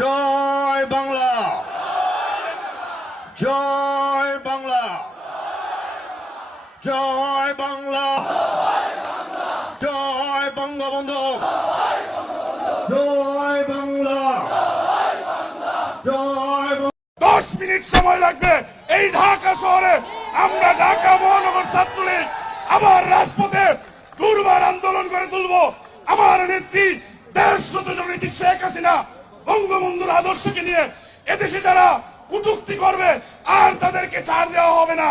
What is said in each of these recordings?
জয় বাংলা। জয় বাংলা। জয় বাংলা। জয় বঙ্গবন্ধু জয় বাংলা। জয় দশ মিনিট সময় লাগবে এই ঢাকা শহরে। আমরা ঢাকা মহানগর ছাত্রলীগ আবার রাজপথে দুর্বার আন্দোলন করে তুলবো। আমার নেত্রী দেশ শতজনীতি শেখ হাসিনা বঙ্গবন্ধুর আদর্শকে নিয়ে এদেশে যারা কুটুক্তি করবে, আর তাদেরকে ছাড় দেওয়া হবে না।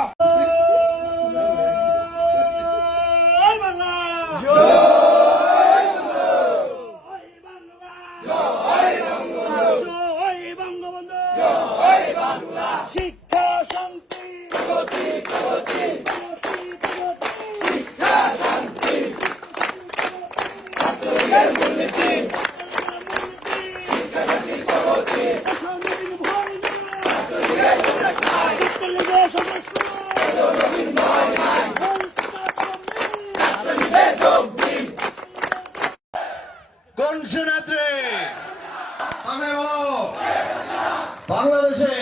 শিক্ষা, শান্তি আমি বলো বাংলাদেশে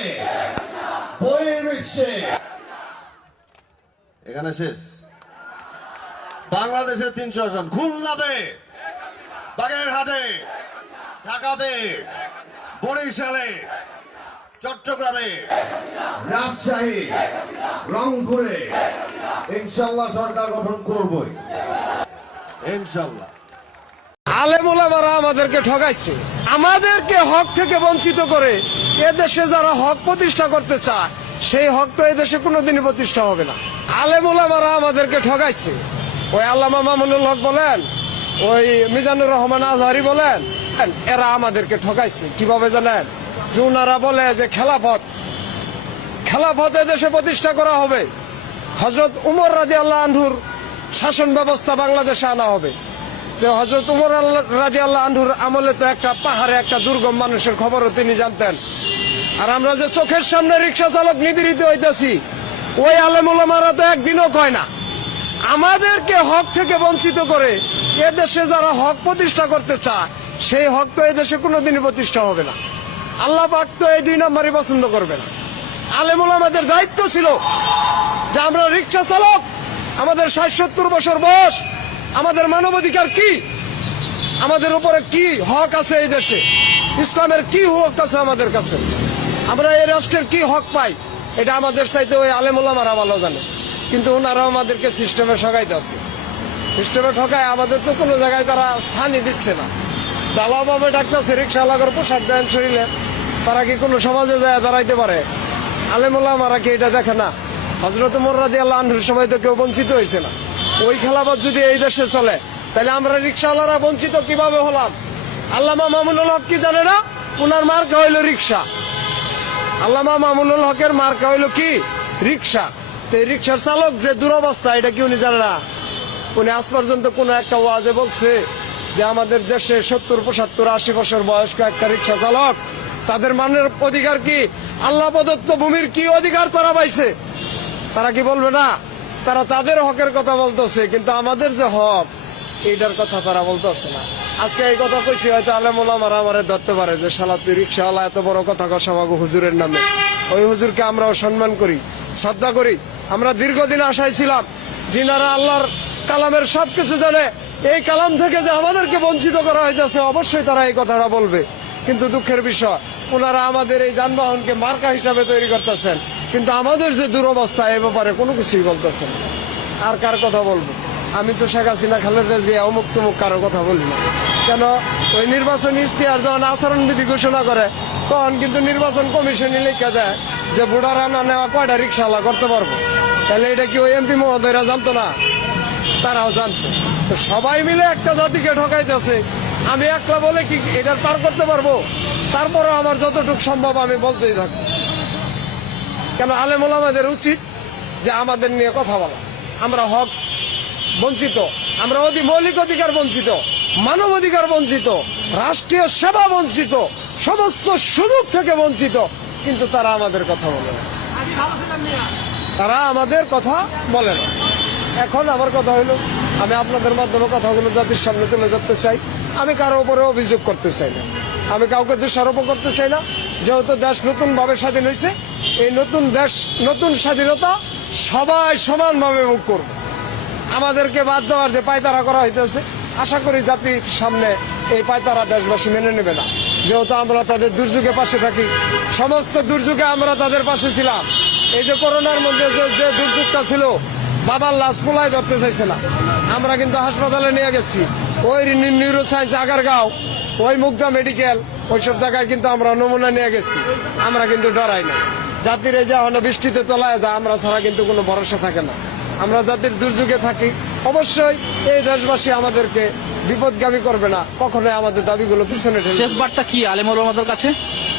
এখানে শেষ। বাংলাদেশে তিনশো খুলনাতে, বাগেরহাটে, ঢাকাতে, বরিশালে, চট্টগ্রামে, রাজশাহী, রংপুরে। ইনশাল্লাহ সরকার গঠন করবই। ইনশাল্লাহ। আলেমুলামারা আমাদেরকে ঠগাইছে। আমাদেরকে হক থেকে বঞ্চিত করে এ দেশে যারা হক প্রতিষ্ঠা করতে চায়, সেই হক তো এদেশে কোনোদিনই প্রতিষ্ঠা হবে না। আলেমুলামারা আমাদেরকে ঠগাইছে। ওই আল্লামা মামুনুল হক বলেন, ওই মিজানুর রহমান আজহারি বলেন, এরা আমাদেরকে ঠকাইছে কীভাবে জানেন? যে ওনারা বলে যে খেলাফত খেলাফত দেশে প্রতিষ্ঠা করা হবে। হজরত উমর রাজি আল্লাহ আনহুর শাসন ব্যবস্থা বাংলাদেশে আনা হবে। তো হজরত উমর রাজি আল্লাহ আনহুর আমলে তো একটা পাহাড়ে একটা দুর্গম মানুষের খবরও তিনি জানতেন। আর আমরা যে চোখের সামনে রিক্সা চালক নিপীড়িত হইতেছি, ওই আলেমুলামারা তো একদিনও কয় না। আমাদেরকে হক থেকে বঞ্চিত করে এ দেশে যারা হক প্রতিষ্ঠা করতে চায়, সেই হক তো এ দেশে কোনোদিনই প্রতিষ্ঠা হবে না। আল্লাহ পাক তো এই দুই নম্বরই পছন্দ করবে না। আলেমুল আমাদের দায়িত্ব ছিল যে আমরা রিক্সা চালক, আমাদের ষাট সত্তর বছর বয়স আমাদের মানবাধিকার কি? আমাদের উপরে কি হক আছে এই দেশে? ইসলামের কি হক আছে আমাদের কাছে? আমরা এই রাষ্ট্রের কি হক পাই? এটা আমাদের চাইতে ওই আলেমুল্লামারা ভালো জানে। কিন্তু ওনারা আমাদেরকে সিস্টেমে ঠকাইতে আছে। সিস্টেমে ঠকায় আমাদের তো কোনো জায়গায় তারা স্থানই দিচ্ছে না। দালাভাবে রিক্সা লাগার পোশাক দেন শরীরে। তারা কি কোনো সমাজে যায় দাঁড়াইতে পারে? আলেমুল্লাহ মারা কি এটা দেখে না? হজরত মোর্রাদি আল্লাহ আনহুর সময় তো কেউ বঞ্চিত হয়েছে না। ওই খেলাবাদ যদি এই দেশে চলে, তাহলে আমরা রিক্সাওয়ালারা বঞ্চিত কীভাবে হলাম? আল্লামা মামুনুল হক কি জানে না? ওনার মার্কা হইল রিক্সা। আল্লামা মামুনুল হকের মার্কা হইল কি? রিক্সা। তো রিক্সার চালক যে দুরবস্থা, এটা কি উনি জানে না? উনি আজ পর্যন্ত কোন একটা ওয়াজে বলছে যে আমাদের দেশে সত্তর, পঁচাত্তর, আশি বছর বয়স্ক একটা রিক্সা চালক, তাদের মানের অধিকার কি? আল্লাহ প্রদত্ত ভূমির কি অধিকার তারা পাইছে? তারা কি বলবে না? তারা তাদের হকের কথা বলতেছে, কিন্তু আমাদের যে হক, এইটার কথা তারা বলতেছে না। আজকে এই কথা কইছি, হয়তো আলেমুলামারা আমারে ধরতে পারে যে, শালা, তুই রিক্সাওয়ালা এত বড় কথা কষামাগো হুজুরের নামে। ওই হুজুরকে আমরাও সম্মান করি, শ্রদ্ধা করি। আমরা দীর্ঘদিন আশায় ছিলাম, যিনারা আল্লাহর কালামের সবকিছু জানে, এই কালাম থেকে যে আমাদেরকে বঞ্চিত করা হইতেছে, অবশ্যই তারা এই কথাটা বলবে। কিন্তু দুঃখের বিষয় ওনারা আমাদের এই যানবাহনকে মার্কা হিসাবে তৈরি করতেছেন। কিন্তু আমাদের যে দুরবস্থা এ ব্যাপারে কোনো কিছুই বলতেছে না। আর কার কথা বলব? আমি তো শেখ হাসিনা, খালেদা জিয়া, অমুক তুমুক কারও কথা বলি না। কেন? ওই নির্বাচন ইস্তিহার যখন আচরণবিধি ঘোষণা করে, তখন কিন্তু নির্বাচন কমিশনই লিখে দেয় যে বুড়ারা না নেওয়া কয়টা রিক্সাওয়ালা করতে পারব? তাহলে এটা কি ওই এমপি মহোদয়রা জানতো না? তারাও জানতো। তো সবাই মিলে একটা জাতিকে ঠকাইতেছে। আমি একলা বলে কি এটা পার করতে পারব? তারপরও আমার যতটুকু সম্ভব আমি বলতেই থাকব। কেন আলেমুল আমাদের উচিত যে আমাদের নিয়ে কথা বলা। আমরা হক বঞ্চিত, আমরা অধি মৌলিক অধিকার বঞ্চিত, মানব অধিকার বঞ্চিত, রাষ্ট্রীয় সেবা বঞ্চিত, সমস্ত সুযোগ থেকে বঞ্চিত, কিন্তু তারা আমাদের কথা বলে না। তারা আমাদের কথা বলে না। এখন আমার কথা হইল আমি আপনাদের মাধ্যমে কথাগুলো জাতির সামনে তুলে ধরতে চাই। আমি কারও উপরে অভিযোগ করতে চাই না। আমি কাউকে দোষারোপ করতে চাই না। যেহেতু দেশ নতুন ভাবে স্বাধীন হয়েছে এই নতুন দেশ, নতুন স্বাধীনতা সবাই সমানভাবে ভোগ করবে। আমাদেরকে বাদ দেওয়ার যে পায়তারা করা হইতেছে, আশা করি জাতির সামনে এই পায়তারা দেশবাসী মেনে নেবে না। যেহেতু আমরা তাদের দুর্যোগে পাশে থাকি, সমস্ত দুর্যোগে আমরা তাদের পাশে ছিলাম। এই যে করোনার মধ্যে যে যে দুর্যোগটা ছিল, বাবার লাশ পোলাই ধরতে চাইছে না। আমরা কিন্তু হাসপাতালে নিয়ে গেছি। ওই নিউরো সায়েন্স আগারগাঁও, ওই মুগ্ধা মেডিকেল ওইসব জায়গায় কিন্তু আমরা নমুনা নিয়ে গেছি। আমরা কিন্তু ডরাই না জাতির এই যে এখন বৃষ্টিতে তলায় যায় আমরা ছাড়া কিন্তু কোনো ভরসা থাকে না। আমরা জাতির দুর্যোগে থাকি। অবশ্যই এই দেশবাসী আমাদেরকে বিপদগামী করবে না। কখনোই আমাদের দাবিগুলো পিছনে শেষ বার্তা কি আলেম ওলামাদের কাছে?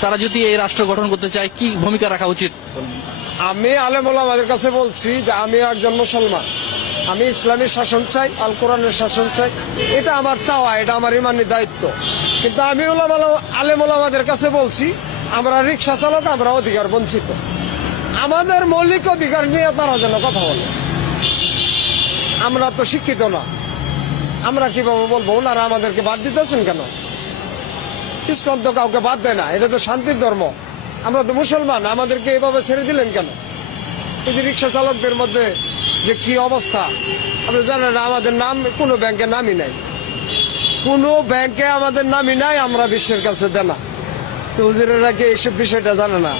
তারা যদি এই রাষ্ট্র গঠন করতে চায় কি ভূমিকা রাখা উচিত? আমি আলেমুল আমাদের কাছে বলছি যে আমিও একজন মুসলমান। আমি ইসলামী শাসন চাই আল কোরআনের শাসন চাই। এটা আমার চাওয়া এটা আমার ইমানি দায়িত্ব। কিন্তু আমি আলেমুল আমাদের কাছে বলছি আমরা রিক্সা চালক, আমরা অধিকার বঞ্চিত। আমাদের মৌলিক অধিকার নিয়ে তারা যেন কথা বলে। আমরা তো শিক্ষিত না। আমরা কীভাবে বলব? ওনারা আমাদেরকে বাদ দিতেছেন কেন? ইসলাম তো কাউকে বাদ দেয় না। এটা তো শান্তির ধর্ম। আমরা তো মুসলমান। আমাদেরকে এভাবে ছেড়ে দিলেন কেন? এই যে রিক্সা চালকদের মধ্যে যে কি অবস্থা? আপনি জানেন আমাদের নাম, কোনো ব্যাংকে নামই নাই। কোনো ব্যাংকে আমাদের নামই নাই, আমরা বিশ্বের কাছে দেনা। তো হুজুরেরা কি এইসব বিষয়টা জানে না?